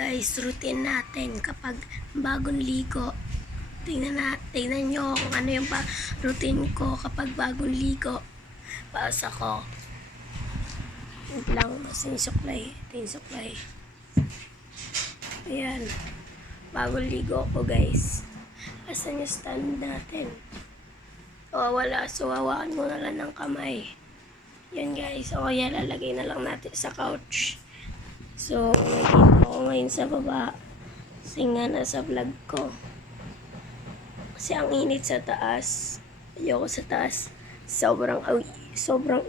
guys, routine natin kapag bagong ligo. Tingnan nyo kung ano yung routine ko kapag bagong ligo. Paasa ko. Wait lang, sinusuklay. Suklay. Ayan. Bagong ligo ko guys. Asan yung stand natin? O wala, so hawakan mo na lang ng kamay. Yan guys, o kaya lalagay na lang natin sa couch. So, nandito ako ngayon sa baba. Kasi nga nasa vlog ko. Kasi ang init sa taas. Ayoko sa taas. Sobrang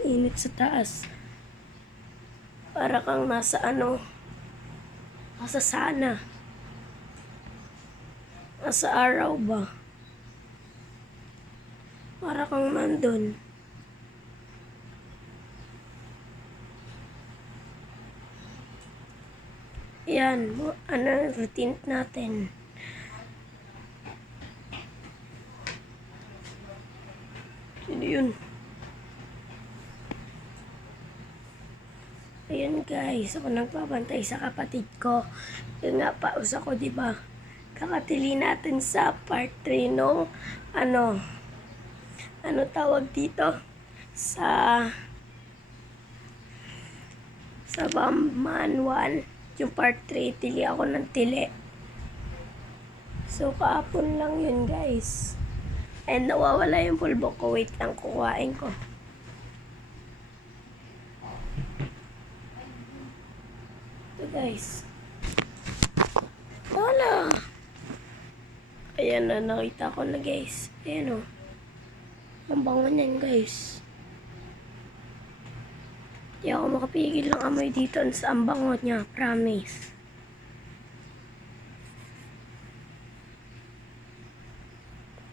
init sa taas. Para kang nasa nasa sana. Nasa araw ba? Para kang nandun. Yan, routine natin. Sino yun? Ayan guys, ako nagpapantay sa kapatid ko. Yun nga, paus ako, diba? Kakatili natin sa part 3 no? Ano tawag dito? Sa Bamban 1. Yung part 3, tili ako ng tili. So, kaapon lang yun, guys. And nawawala yung pulbo ko. Wait lang, kukuhain ko. Ito, guys. Wala. Ayan na, nakita ko na, guys. Ayan o. Ang bango niyan, guys. Di ako makapigil ng amoy dito sa ambango niya, promise.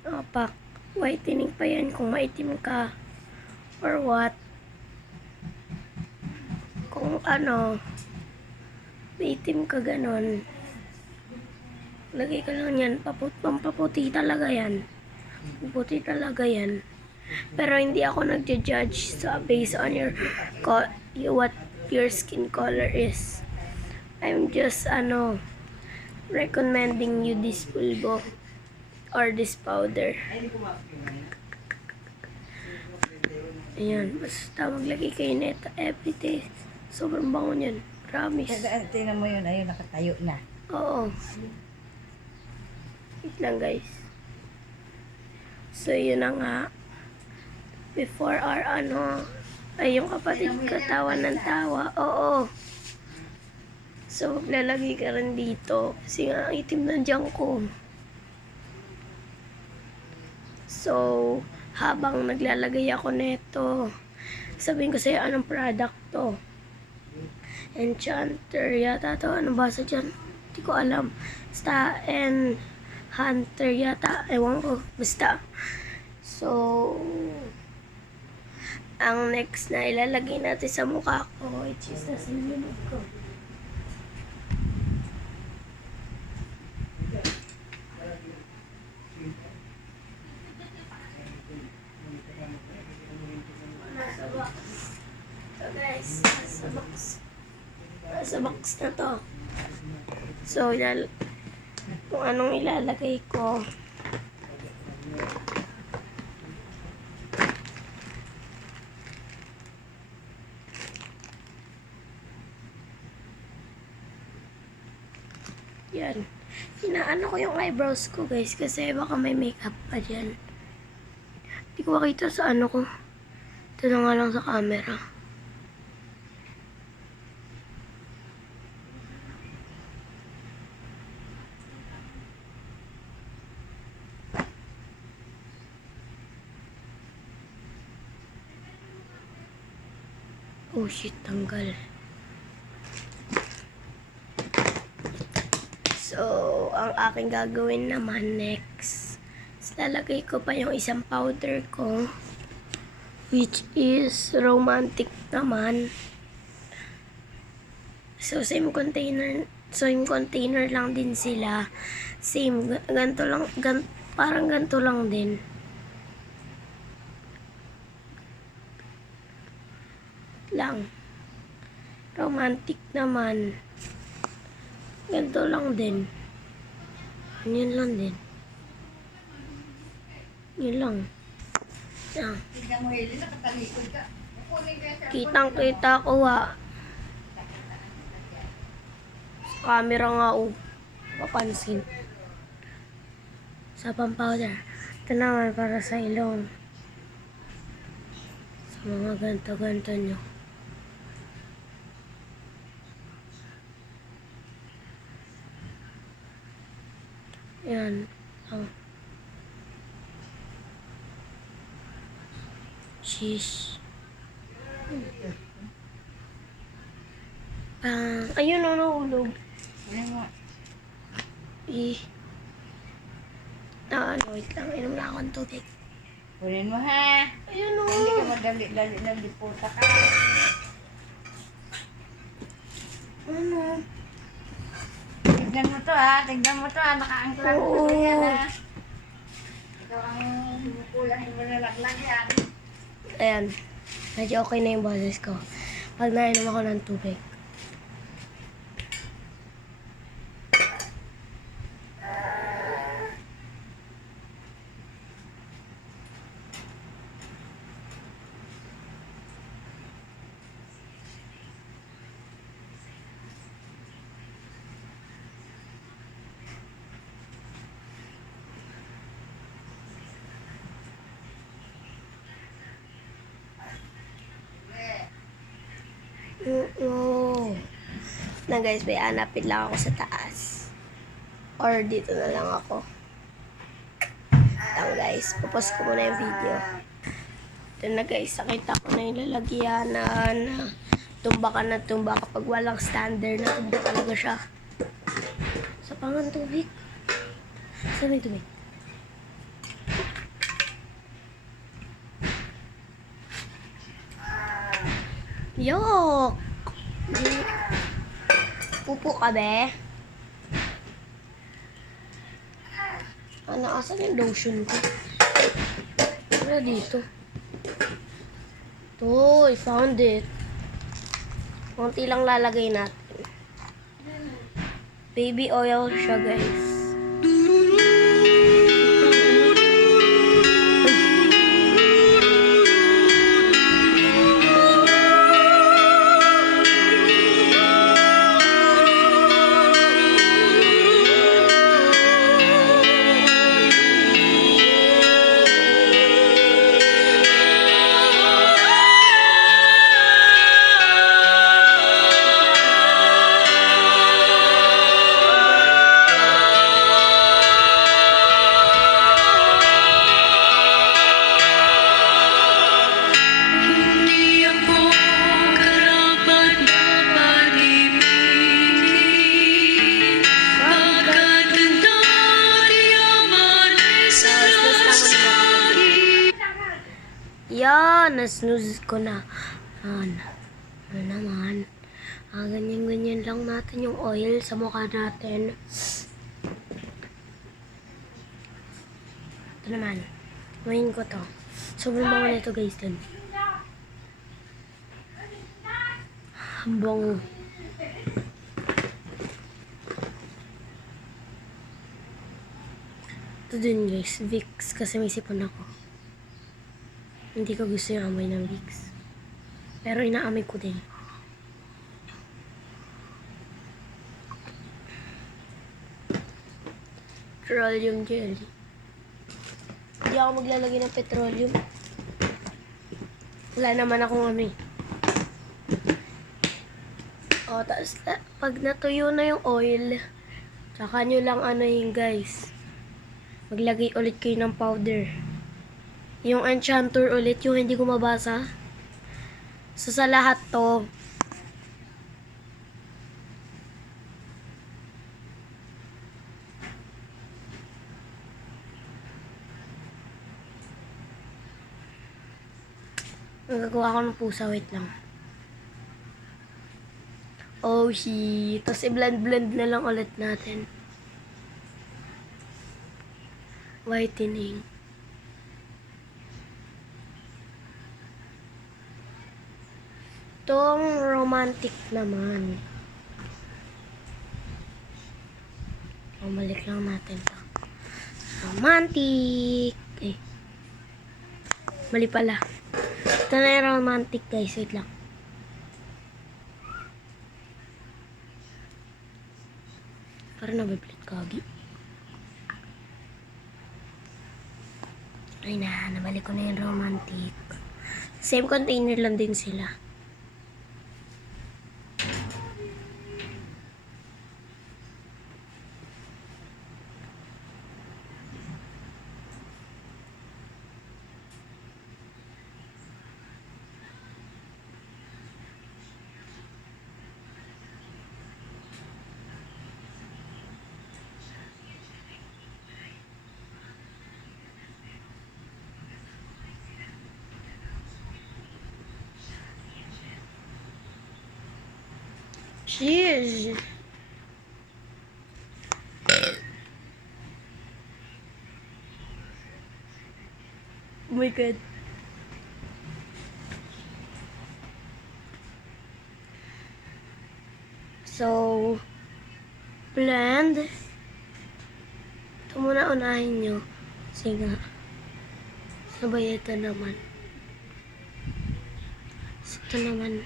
Pak, whitening pa yan kung maitim ka or what. Kung maitim ka ganon. Lagay ka lang yan, pampaputi talaga yan. Puti talaga yan. Pero hindi ako nagja-judge based on what your skin color is. I'm just recommending you this pulbo or this powder. Ayan, basta maglagay kayo nito everyday. Sobrang bango niyan, promise. Tingnan mo yun, ayun, nakatayo na. Oo. Wait lang guys. So yun na nga. Before our ay yung kapatid ko tawa ng tawa. Oo. So maglalagay ka rin dito. Kasi nga itim na dyan ko. So habang naglalagay ako nito, sabihin ko sa'yo anong product to. Enchanter yata to. Ano basa dyan? Hindi ko alam. Basta Hunter yata. Ewan ko. Basta. So ang next na ilalagay natin sa mukha ko, which is nasa lulog ko. Nasa box. So guys, nasa box na to. So, kung anong ilalagay ko. Yan. Inaano ko yung eyebrows ko guys kasi baka may makeup pa dyan. Hindi ko makita sa ko. Ito na nga lang sa camera. Oh shit, tanggal. So, ang aking gagawin naman next, lalagay ko pa yung isang powder ko, which is romantic naman. So, same container lang din sila. Same, ganito lang, parang ganito lang din. Romantic naman. Ganito lang din. Yun lang din. Yun lang. Yan. Tignan mo, Helen, nakatalikod ka. Kukunin ko yung cellphone. Kitang-kita ko sa camera nga papansin. Sa pampowder. Ito naman para sa ilong. Sa mga ganto-ganto nyo. Yan. Oh. Sheesh. Ayun o, nahulog. Kunin mo. Wait lang. Inom lang ako ng tubig. Kunin mo, ha? Ayun o. Hindi ka madali-dali ng liputa ka. Ano? Tignan mo to, ha? Tignan mo to, ha? Nakaangklang ko yan, ha? Ikaw ang bumukulang mo na laglag yan. Ayan. Medyo okay na yung boses ko. Pag nainom ako ng tubig. Oo. Na guys, may hanapin lang ako sa taas. Or dito na lang ako. Lang guys, pupos ko muna yung video. Ito na guys, nakita ko na yung lalagyanan na tumba ka na tumba kapag walang standard na tumba talaga siya. Sa pangan tubig. Saan may tubig? Yok! Pupo ka, be? Ano, asan yung lotion ko? Wala dito. Ito, I found it. Konti lang lalagay natin. Baby oil siya, guys. Yan, na-snooze ko na. Ano naman. Ganyan-ganyan lang natin yung oil sa mukha natin. Ito naman. Main ko to. Sobrang bango nito guys din. Ang bango. Ito din guys, Vicks kasi may sipon ako. Hindi ko gusto yung amoy ng Vicks. Pero inaamoy ko din. Petroleum jelly. Hindi ako maglalagay ng petroleum. Wala naman akong ano eh. O, tapos pag natuyo na yung oil, tsaka nyo lang ano yun guys. Maglagay ulit kayo ng powder. Yung enchanter ulit, yung hindi ko mabasa. So, sa lahat to, magagawa ko ng pusa, wait lang. Oh, shit. Tapos i-blend-blend na lang ulit natin. Whitening. Itong romantic naman. Bumalik lang natin to. Romantic! Eh, mali pala. Ito na yung romantic guys. Wait lang. Parang nabiblit kagi. Ay na, nabalik ko na yung romantic. Same container lang din sila. Cheers! Oh my God. So, blend. Ito muna unahin nyo. Kasi nga, sabay ito naman. Ito naman.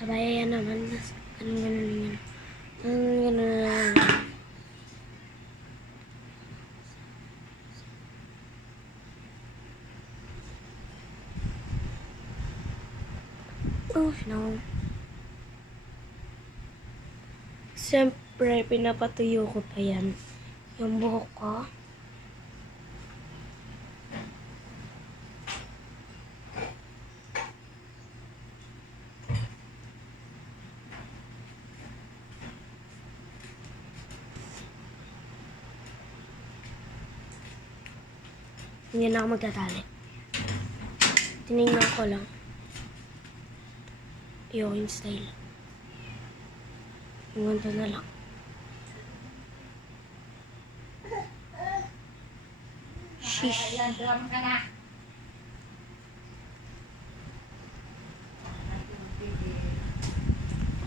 Sabay yan naman. Ganun. Ganun. Oh, no. Siyempre, pinapatuyo ko pa yan. Yung buhok ko. Hindi na ako magtatali. Tinignan ko lang. Yung style. Yung ganito na lang. Shish. Ayan, drum ka na.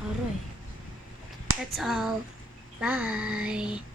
Aroy. That's all. Bye.